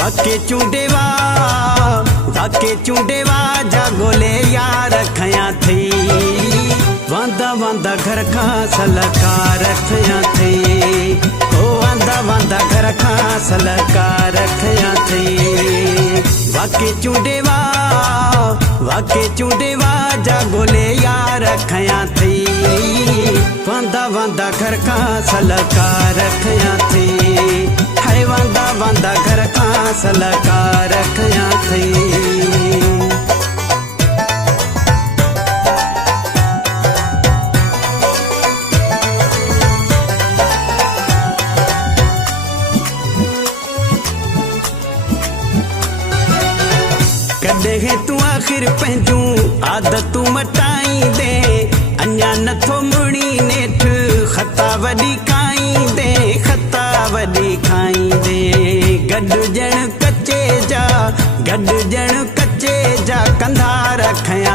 वाके चूंडेवा जा गोले यार खया थी वांदा वांदा घर का सलकार खया थी ओ वांदा वांदा घर का सलकार खया थी वाके चूंडेवा जा गोले यार खया थी वांदा वांदा घर का सलकार खया थी हाय वांदा वांदा घर का सलकार खया थी। कॾहिं तू आख़िर पंहिंजूं आदतूं मटाई दे अञा नथो मुड़ी नेठ ख़ता वॾी खाईंदे गॾुजण कचे जा कंधा रखिया।